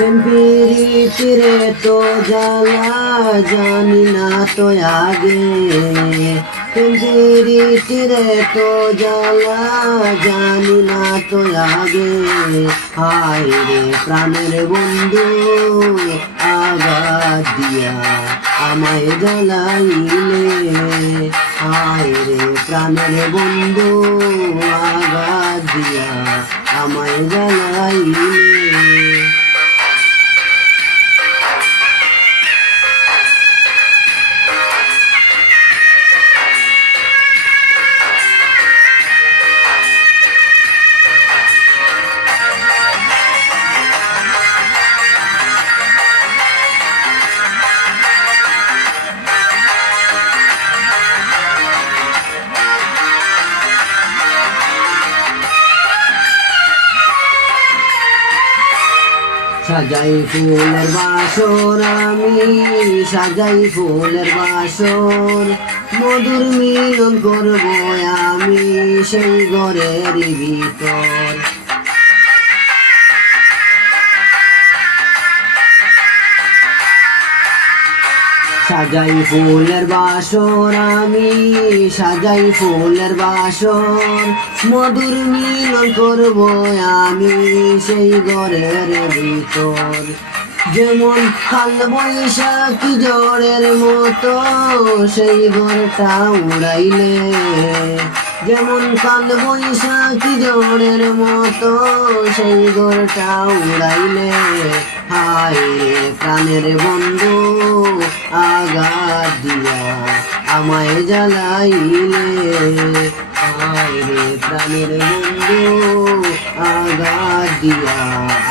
পিরিতিরে তো জ্বালা জানি না তো আগে, পিরিতিরে তো জ্বালা জানি না তো আগে। হায় রে প্রাণের বন্ধু আঘাত দিয়া আমায় জ্বালাইলে, হায় রে প্রাণের বন্ধু আঘাত দিয়া আমায় জ্বালাইলে। সাজাই ফুলের বাসর আমি, সাজাই ফুলের বাসর, মধুর মিলন করব আমি সেই ঘরের ভিতর। সাজাই ফুলের বাসর আমি, সাজাই ফুলের বাসর, মধুর মিলন করব আমি সেই ঘরের ভিতর। যেমন কাল বৈশাখী ঝড়ের মতো সেই ঘরটা উড়াইলে, যেমন কাল বৈশাখী ঝড়ের মতো সেই ঘরটা উড়াইলে। হায় রে প্রাণের বন্ধু আঘাত দিয়া আমায় জ্বালাইলে, হায় রে প্রাণের বন্ধু আঘাত দিয়া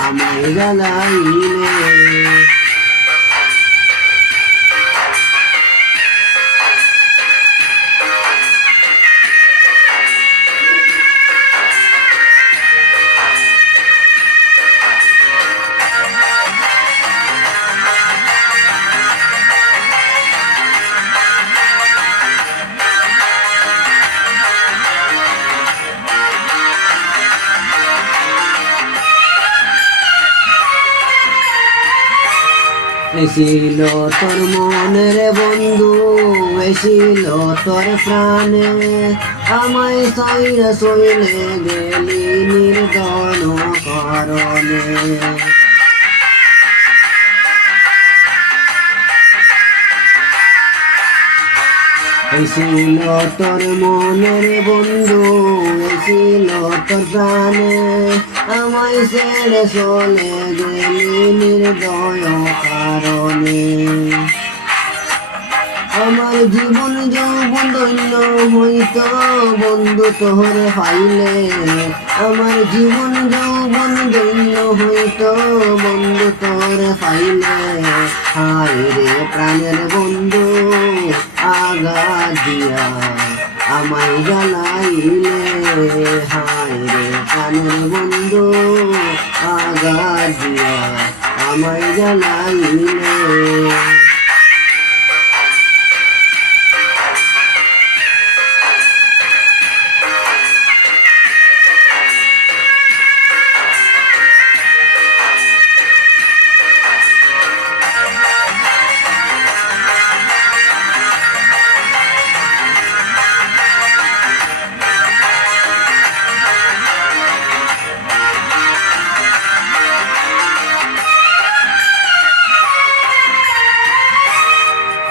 আমায় জ্বালাইলে। এসিল তোর মনের বন্ধু, এসিল তোর প্রাণে, আমায় সাইরা সইলে গেলি নির্দন কারণে। এসিল তোর মনের বন্ধু, এসিল তোর প্রাণে, আমায় ছেড়ে চলে গেলি নির্দয় কারণে। আমার জীবন যৌবন ধন্য হইত বন্ধু তোরে পাইলে, আমার জীবন যৌবন ধন্য হইত বন্ধু তোরে পাইলে। হায় রে প্রাণের বন্ধু আঘাত দিয়া আমায় জ্বালাইলে, হায় রে প্রাণের বন্ধু আঘাত দিয়া আমায় জ্বালাইলে।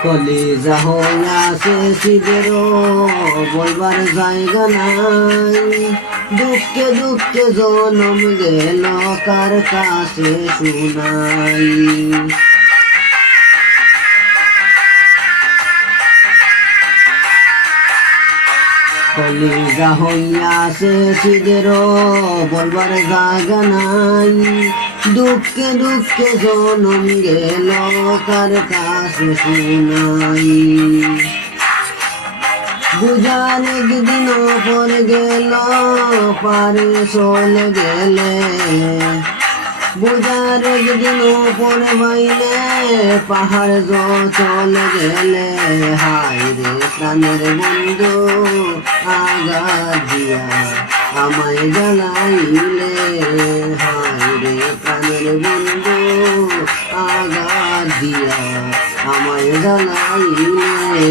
কলিজা হইয়াছে শিবেরও বলবার জায়গা নাই, দুঃখে দুঃখে জনম গেল কার কাছে শুনাই। কলিজা হইয়াছে শিবেরও বলবার জায়গা নাই, দুঃখে দুঃখে জনম গেল কার কাছে শুনাই। বুঝার একদিন পর গেল পারে চলে গেলে, বুঝার একদিন পর বাইলে পাহাড় চলে গেলে। হায় রে প্রাণের বন্ধু আঘাত দিয়া আমায় জ্বালাইলে, হায় রে প্রাণের বন্ধু আঘাত দিয়া আমায় জ্বালাইলে